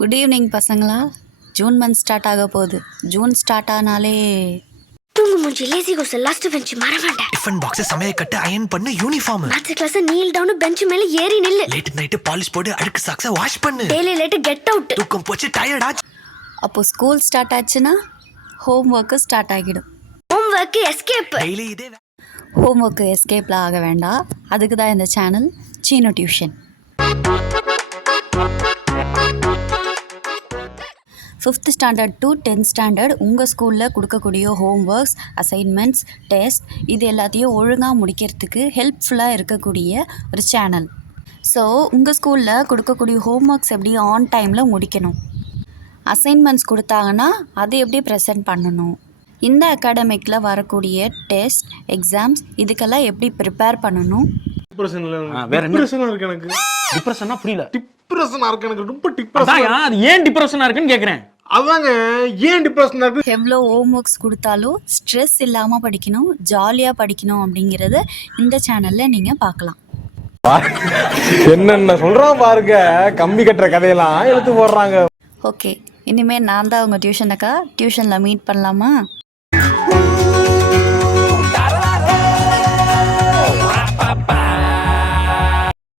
Good evening பசங்களா. June month start ஆக போகுது. ஜூன் ஸ்டார்ட் ஆனாலே தூங்கு மூஞ்சி லேசி கோஸ் லாஸ்ட் பெஞ்ச் மறவேண்ட டிஃபன் பாக்ஸ் சமைய கட்டு அயன் பண்ணு uniform maths class kneel down bench மேல ஏறி நில்லு லேட் நைட் பாலிஷ் போடு அழுக்கு சாக்ஸ வாஷ் பண்ணு டெய்லி லேட் கெட் அவுட் தூக்கம் போச்சு டயர்டா அப்போ ஸ்கூல் ஸ்டார்ட் ஆச்சுன்னா ஹோம் ஒர்க்கு ஸ்டார்ட் ஆகிடும். ஹோம் ஒர்க் எஸ்கேப் டெய்லி இதே ஹோம் ஒர்க்கு எஸ்கேப்பில் ஆக வேண்டாம். அதுக்கு தான் இந்த channel Seenu tuition. 5th standard to 10th standard உங்கள் ஸ்கூலில் கொடுக்கக்கூடிய ஹோம் ஒர்க்ஸ், அசைன்மெண்ட்ஸ், டெஸ்ட் இது எல்லாத்தையும் ஒழுங்காக முடிக்கிறதுக்கு ஹெல்ப்ஃபுல்லாக இருக்கக்கூடிய ஒரு சேனல். ஸோ உங்கள் ஸ்கூலில் கொடுக்கக்கூடிய ஹோம் ஒர்க்ஸ் எப்படி ஆன் டைமில் முடிக்கணும், அசைன்மெண்ட்ஸ் கொடுத்தாங்கன்னா அது எப்படி ப்ரெசென்ட் பண்ணணும், இந்த அகாடமிக்கில் வரக்கூடிய டெஸ்ட், எக்ஸாம்ஸ் இதுக்கெல்லாம் எப்படி ப்ரிப்பேர் பண்ணணும். டிப்ரெஷனா புரியல. டிப்ரெஷனா இருக்கு எனக்கு ரொம்ப டிப்ரெஷனா. அது ஏன் டிப்ரெஷனா இருக்குன்னு கேக்குறேன். அதாங்க ஏன் டிப்ரெஷனா இருக்கு. எவ்வளோ ஹோம் ஒர்க்ஸ் கொடுத்தாலும் ஸ்ட்ரெஸ் இல்லாமல் படிக்கணும், ஜாலியாக படிக்கணும் அப்படிங்கிறத இந்த சேனலில் நீங்கள் பார்க்கலாம். என்னென்ன சொல்றான் பாருங்க, கம்பி கட்டுற கதையெல்லாம் எடுத்து போடுறாங்க. ஓகே, இனிமேல் நான் தான் உங்கள் டியூஷனுக்கா. டியூஷனில் மீட் பண்ணலாமா?